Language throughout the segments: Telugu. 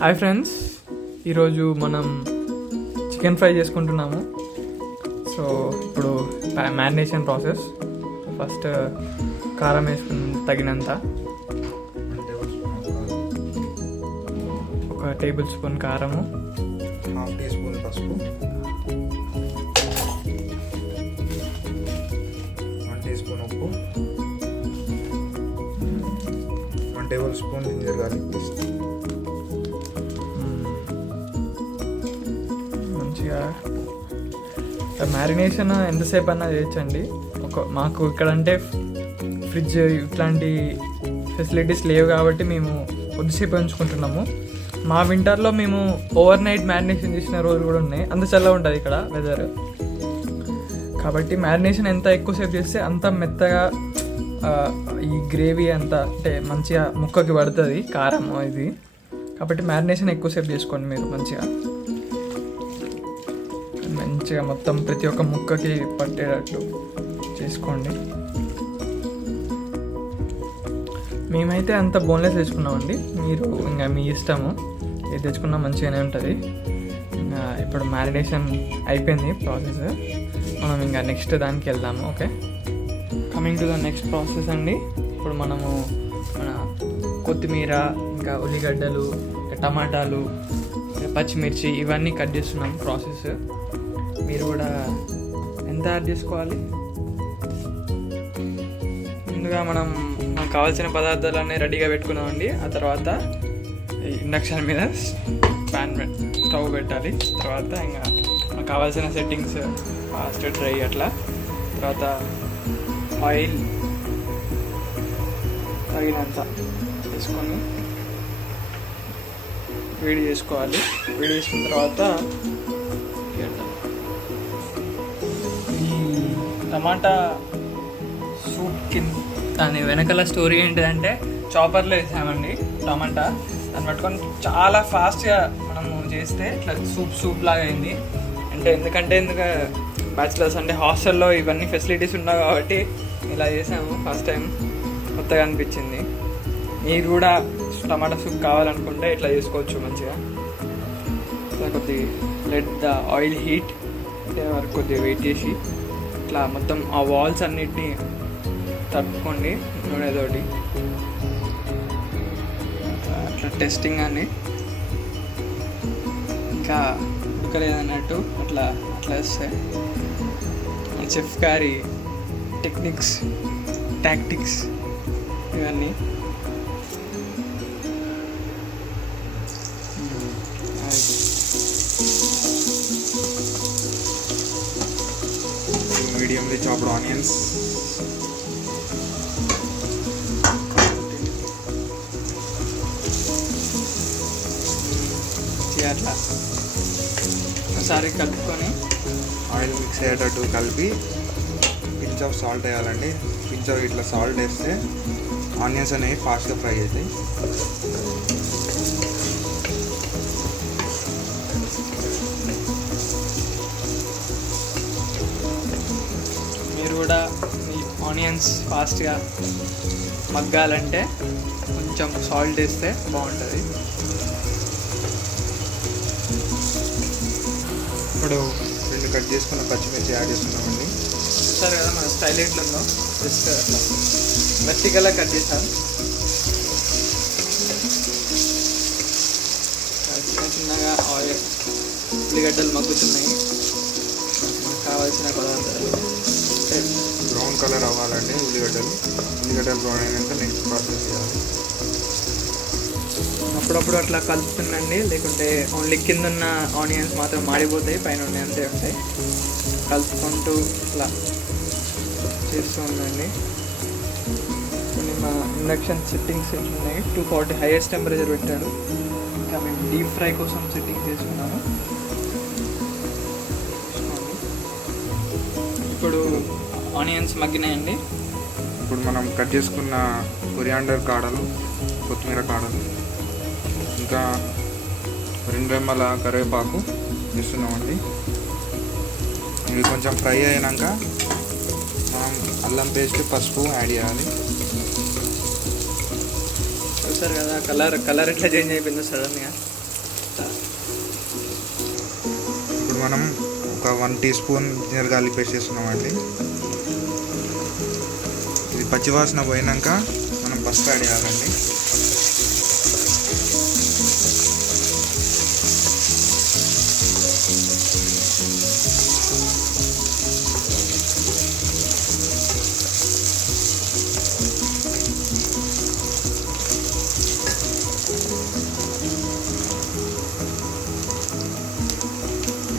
హాయ్ ఫ్రెండ్స్, ఈరోజు మనం చికెన్ ఫ్రై చేసుకుంటున్నాము. సో ఇప్పుడు మ్యారినేషన్ ప్రాసెస్. ఫస్ట్ కారం వేసుకుని తగినంత, 1 టేబుల్ స్పూన్ కారము, 1/2 టీ స్పూన్ పసుపు, 1 టీ స్పూన్ ఉప్పు, 1 tablespoon ginger garlic paste. మంచిగా మ్యారినేషన్ ఎంతసేపు అన్నా చేయొచ్చండి. మాకు ఇక్కడ అంటే ఫ్రిడ్జ్ ఇట్లాంటి ఫెసిలిటీస్ లేవు కాబట్టి మేము కొద్దిసేపు ఉంచుకుంటున్నాము. మా వింటర్లో మేము ఓవర్ నైట్ మ్యారినేషన్ చేసిన రోజులు కూడా ఉన్నాయి. అంత చల్లగా ఉంటుంది ఇక్కడ వెదర్. కాబట్టి మ్యారినేషన్ ఎంత ఎక్కువసేపు చేస్తే అంత మెత్తగా ఈ గ్రేవీ అంత అంటే మంచిగా ముక్కకి పడుతుంది కారం ఇది. కాబట్టి మ్యారినేషన్ ఎక్కువసేపు చేసుకోండి మీరు. మంచిగా మొత్తం ప్రతి ఒక్క ముక్కకి పట్టేటట్లు చేసుకోండి. మేమైతే అంత బోన్లెస్ తెచ్చుకున్నామండి. మీరు ఇంకా మీ ఇష్టము, ఏది తెచ్చుకున్నా మంచిగానే ఉంటుంది. ఇంకా ఇప్పుడు మ్యారినేషన్ అయిపోయింది ప్రాసెస్. మనం ఇంకా నెక్స్ట్ దానికి వెళ్దాము. Okay, coming to the next process అండి. ఇప్పుడు మనము మన కొత్తిమీర, ఇంకా ఉల్లిగడ్డలు, టమాటాలు, పచ్చిమిర్చి ఇవన్నీ కట్ చేస్తున్నాం ప్రాసెస్. మీరు కూడా ఎంత యాడ్ చేసుకోవాలి. ముందుగా మనకు కావాల్సిన పదార్థాలన్నీ రెడీగా పెట్టుకున్నామండి. ఆ తర్వాత ఇండక్షన్ మీద స్టవ్ పెట్టాలి. తర్వాత ఇంకా మనకు కావాల్సిన సెట్టింగ్స్ ఫాస్ట్ డ్రై అట్లా. తర్వాత ఆయిల్ తగినంత తీసుకొని వేడి చేసుకోవాలి. వేడి చేసుకున్న తర్వాత టమాటా సూప్కి దాని వెనకాల స్టోరీ ఏంటిదంటే, చాపర్లో వేసామండి టమాటా. దాన్ని పట్టుకొని చాలా ఫాస్ట్గా మనము చేస్తే ఇట్లా సూప్ లాగా అయింది. ఎందుకంటే బ్యాచిలర్స్ అంటే హాస్టల్లో ఇవన్నీ ఫెసిలిటీస్ ఉన్నాయి కాబట్టి ఇలా చేసాము. ఫస్ట్ టైం కొత్తగా అనిపించింది. మీరు కూడా టమాటా సూప్ కావాలనుకుంటే ఇట్లా చేసుకోవచ్చు మంచిగా. కొద్ది లెట్ ద ఆయిల్ హీట్ వరకు కొద్దిగా వెయిట్ చేసి ఇట్లా మొత్తం ఆ వాల్స్ అన్నిటినీ తట్టుకోండి నూనెతోటి. అట్లా టెస్టింగ్ అని ఇంకా ఉడకలేదన్నట్టు అట్లా వస్తే చెఫ్ గారి టాక్టిక్స్ ఇవన్నీ. మీడియంలీ చాప్డ్ ఆనియన్స్, అట్లా ఒకసారి కలుపుకొని ఆయిల్ మిక్స్ అయ్యేటట్టు కలిపి పించ్ ఆఫ్ సాల్ట్ వేయాలండి. పించ్ ఆఫ్ ఇట్లా సాల్ట్ వేస్తే ఆనియన్స్ అనేవి ఫాస్ట్గా ఫ్రై అవుతాయి. మీరు కూడా ఈ ఆనియన్స్ ఫాస్ట్గా మగ్గాలంటే కొంచెం సాల్ట్ వేస్తే బాగుంటుంది. ఇప్పుడు 2 కట్ చేసుకున్న పచ్చిమిర్చి యాడ్ చేస్తున్నామండి. చూస్తారు కదా మన స్టైల్ ఎట్లుందో, జస్ట్ అట్లా వెర్టికల్గా కట్ చేశాను. చిన్నగా ఆయిల్ ఉల్లిగడ్డలు మగ్గుతున్నాయి. మనకు కావాల్సిన పదార్థాలు బ్రౌన్ కలర్ అవ్వాలండి. ఉల్లిగడ్డలు బ్రౌన్ అయినాక నెక్స్ట్ ప్రాసెస్ చేయాలి. అప్పుడప్పుడు అట్లా కలుపుతుందండి, లేకుంటే ఓన్లీ కింద ఉన్న ఆనియన్స్ మాత్రం మాడిపోతాయి, పైన అంతే ఉంటాయి. కలుపుకుంటూ ఇట్లా చేస్తూ ఉందండి. కొన్ని మా ఇండక్షన్ సెట్టింగ్స్ ఉన్నాయి. 240 హైయెస్ట్ టెంపరేచర్ పెట్టాడు. ఇంకా మేము డీప్ ఫ్రై కోసం సెట్టింగ్ చేసుకున్నాము. ఇప్పుడు ఆనియన్స్ మగ్గినాయండి. ఇప్పుడు మనం కట్ చేసుకున్న కొరియాండర్ కాడలు, కొత్తిమీర కాడలు, ఇంకా 2 రెమ్మల కరివేపాకు వేస్తున్నామండి. ఇవి కొంచెం ఫ్రై అయినాక మనం అల్లం పేస్ట్, పసుపు యాడ్ చేయాలి. చూసారు కదా కలర్ ఎట్లా చేంజ్ అయిపోయిందో సడన్గా. ఇప్పుడు మనం ఒక 1 teaspoon ginger garlic paste చేస్తున్నామండి. ఇది పచ్చివాసన పోయినాక మనం పసుపు యాడ్ చేయాలండి.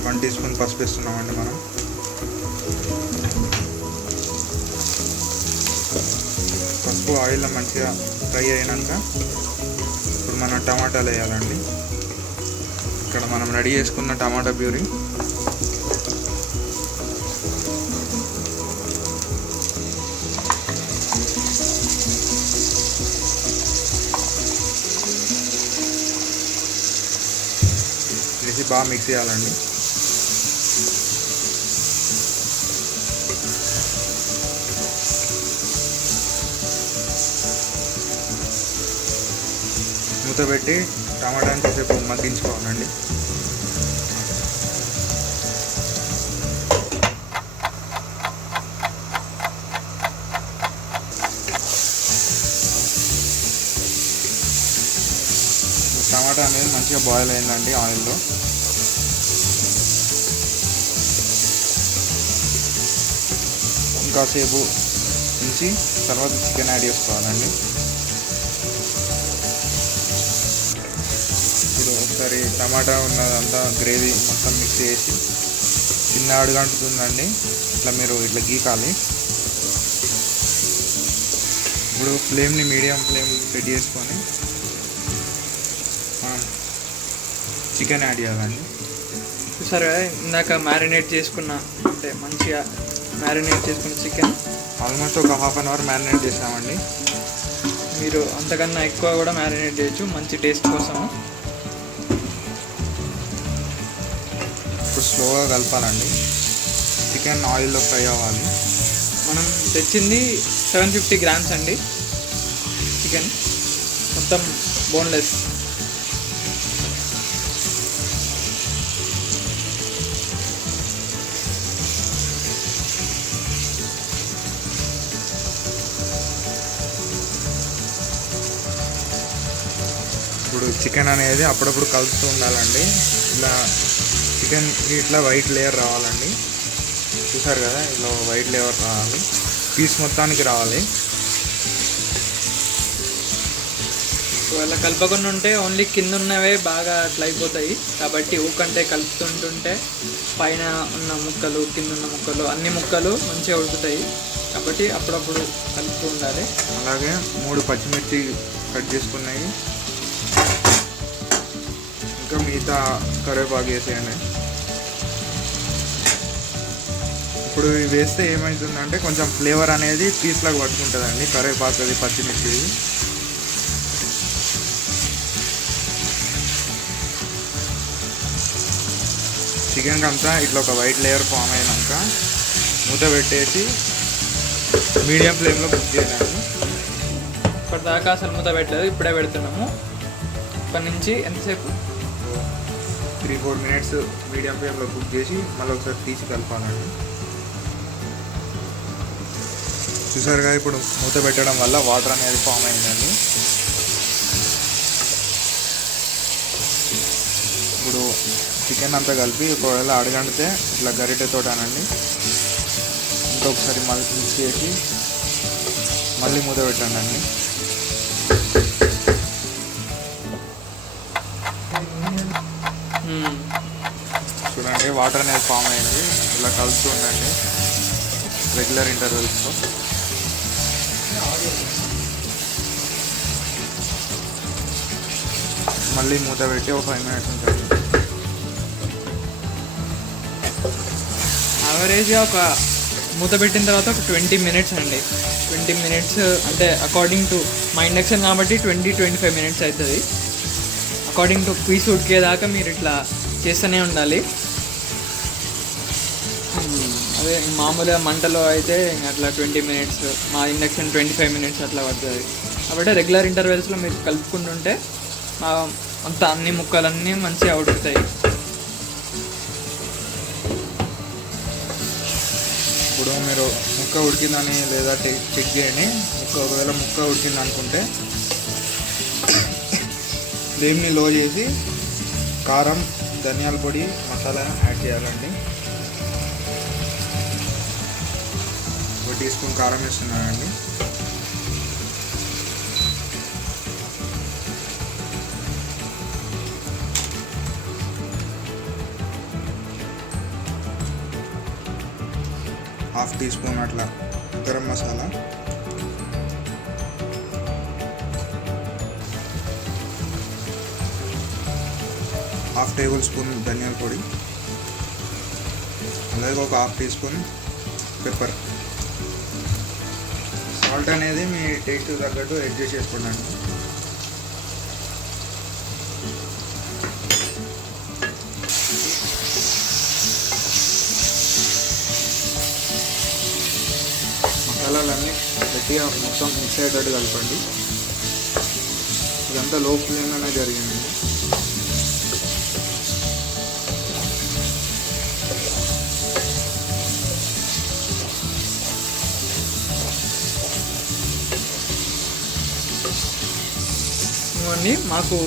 వన్ టీ స్పూన్ పసుపు వేస్తున్నామండి మనం. పసుపు ఆయిల్లో మంచిగా ఫ్రై అయినాక ఇప్పుడు మనం టమాటాలు వేయాలండి. ఇక్కడ మనం రెడీ చేసుకున్న టమాటా ప్యూరీ, వేసి బాగా మిక్స్ చేయాలండి. మూత పెట్టి టమాటాని కాసేపు మగ్గించుకోవాలండి. టమాటా అనేది మంచిగా బాయిల్ అయిందండి ఆయిల్లో. ఇంకాసేపు ఉంచి తర్వాత చికెన్ యాడ్ చేసుకోవాలండి. ఇప్పుడు ఒకసారి టమాటా ఉన్నదంతా గ్రేవీ మొత్తం మిక్స్ చేసి చిన్న అడుగంటుతుందండి, ఇట్లా మీరు ఇట్లా గీకాలి. ఇప్పుడు ఫ్లేమ్ని మీడియం ఫ్లేమ్ సెట్ చేసుకొని చికెన్ యాడ్ చేయాలండి. సరే, ఇందాక మ్యారినేట్ చేసుకున్న, అంటే మంచిగా మ్యారినేట్ చేసుకున్న చికెన్ ఆల్మోస్ట్ ఒక హాఫ్ అన్ అవర్ మ్యారినేట్ చేసామండి. మీరు అంతకన్నా ఎక్కువ కూడా మ్యారినేట్ చేయొచ్చు మంచి టేస్ట్ కోసం. ఇప్పుడు స్లోగా కలపాలండి. చికెన్ ఆయిల్లో ఫ్రై అవ్వాలి. మనం తెచ్చింది 750 గ్రామ్స్ అండి చికెన్, మొత్తం బోన్లెస్. ఇప్పుడు చికెన్ అనేది అప్పుడప్పుడు కలుపుతూ ఉండాలండి. ఇలా చికెన్ ఇట్లా వైట్ లేయర్ రావాలండి. చూసారు కదా, ఇలా వైట్ లేయర్ రావాలి, పీస్ మొత్తానికి రావాలి. ఒకవేళ కలపకుండా ఉంటే ఓన్లీ కింద ఉన్నవే బాగా అట్లా అయిపోతాయి. కాబట్టి ఊకంటే కలుపుతుంటుంటే పైన ఉన్న ముక్కలు, కింద ఉన్న ముక్కలు, అన్ని ముక్కలు మంచిగా ఉడుకుతాయి. కాబట్టి అప్పుడప్పుడు కలుపుతూ ఉండాలి. అలాగే 3 పచ్చిమిర్చి కట్ చేసుకున్నాయి, ఇంకా మిగతా కరివేపాకు వేసేయండి. ఇప్పుడు ఇవి వేస్తే ఏమవుతుందంటే కొంచెం ఫ్లేవర్ అనేది పీస్లాగా పట్టుకుంటుందండి, కరివేపాకు అది పచ్చిమిర్చి. చికెన్కి అంతా ఇట్లా ఒక వైట్ లేయర్ ఫామ్ అయినాక మూత పెట్టేసి మీడియం ఫ్లేమ్లో కుక్ చేయాలండి. ఇప్పటిదాకా అసలు మూత పెట్టలేదు, ఇప్పుడే పెడుతున్నాము. ఇప్పటి నుంచి ఎంతసేపు 3-4 మినిట్స్ మీడియం ఫ్లేమ్లో కుక్ చేసి మళ్ళీ ఒకసారి తీసి కలపాలండి. చూసారుగా, ఇప్పుడు మూత పెట్టడం వల్ల వాటర్ అనేది ఫామ్ అయిందండి. ఇప్పుడు చికెన్ అంతా కలిపి ఒకవేళ అడగండితే ఇట్లా గరిటెతోటానండి ఇంకొకసారి మళ్ళీ మిక్స్ చేసి మళ్ళీ మూత పెట్టండి అండి. చూడండి, వాటర్ అనేది ఫామ్ అయింది. ఇలా కలుపుతూ ఉండండి రెగ్యులర్ ఇంటర్వెల్స్లో. మళ్ళీ మూత పెట్టి ఒక 5 మినిట్స్ ఉంటుంది. యావరేజ్గా ఒక మూత పెట్టిన తర్వాత ఒక 20 మినిట్స్ అండి. 20 మినిట్స్ అంటే అకార్డింగ్ టు మా ఇండక్షన్ కాబట్టి 20-25 మినిట్స్ అవుతుంది. అకార్డింగ్ టు పీస్ ఉడికేదాకా మీరు ఇట్లా చేస్తూనే ఉండాలి. అదే మామూలుగా మంటలో అయితే అట్లా 20 మినిట్స్, మా ఇండక్షన్ 25 మినిట్స్ అట్లా పడుతుంది. కాబట్టి రెగ్యులర్ ఇంటర్వెల్స్లో మీరు కలుపుకుంటుంటే అంత అన్ని ముక్కలన్నీ మంచిగా ఉడుకుతాయి. ఇప్పుడు మీరు ముక్క ఉడికిందని లేదా చెక్ చేయండి. ఒకవేళ ముక్క ఉడికింది అనుకుంటే ఫ్లేమ్ని లో చేసి కారం, ధనియాల పొడి, మసాలా యాడ్ చేయాలండి. 1 టీ స్పూన్ కారం వేస్తున్నానండి. హాఫ్ టీ స్పూన్ అట్లా garam masala, half tablespoon ధనియాల పొడి, అలాగే ఒక half teaspoon pepper. Salt అనేది మీ టేస్ట్ తగ్గట్టు అడ్జస్ట్ చేసుకోండి. మసాలాలన్నీ గట్టిగా మొత్తం మిక్స్ అయ్యేటట్టు కలపండి. ఇదంతా లో ఫ్లేమ్లోనే జరిగింది. ఇవ్వండి, మాకు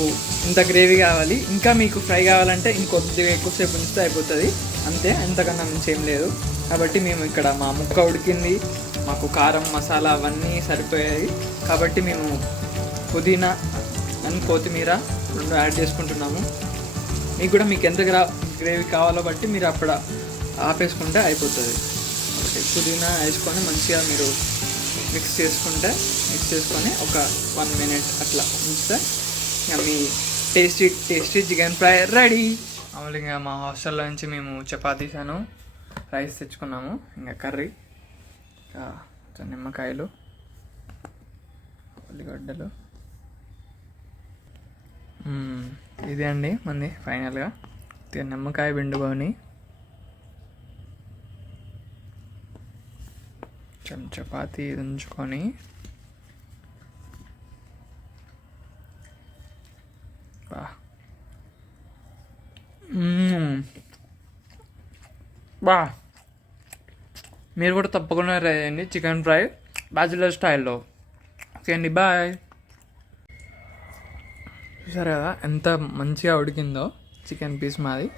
ఇంత గ్రేవీ కావాలి, ఇంకా మీకు ఫ్రై కావాలంటే ఇంకొద్దిగా ఎక్కువసేపు ఉంచితే అయిపోతుంది అంతే, అంతకన్నా మించి ఏం లేదు. కాబట్టి మేము ఇక్కడ మా ముక్క ఉడికింది, మాకు కారం మసాలా అవన్నీ సరిపోయాయి కాబట్టి మేము పుదీనా అండ్ కొత్తిమీర 2 యాడ్ చేసుకుంటున్నాము. మీకు కూడా మీకు ఎంత గ్రేవీ కావాలో బట్టి మీరు అప్పుడు ఆపేసుకుంటే అయిపోతుంది. కాబట్టి పుదీనా వేసుకొని మంచిగా మీరు మిక్స్ చేసుకొని ఒక 1 మినిట్ అట్లా ఉంచితే ఇంకా మీ టేస్టీ చికెన్ ఫ్రై రెడీ. మామూలుగా మా హాస్టల్లో నుంచి మేము చపాతీసాను, రైస్ తెచ్చుకున్నాము, ఇంకా కర్రీ, నిమ్మకాయలు, ఉల్లిగడ్డలు. ఇదే అండి మంది ఫైనల్గా నిమ్మకాయ పిండుకొని చపాతీ ఉంచుకొని బా మీరు కూడా తప్పకుండా ట్రై చేయండి చికెన్ ఫ్రై బ్యాచులర్ స్టైల్లో. ఓకే అండి, బాయ్. చూసారు కదా ఎంత మంచిగా ఉడికిందో చికెన్ పీస్ మాది.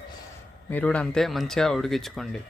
మీరు కూడా అంతే మంచిగా ఉడికించుకోండి.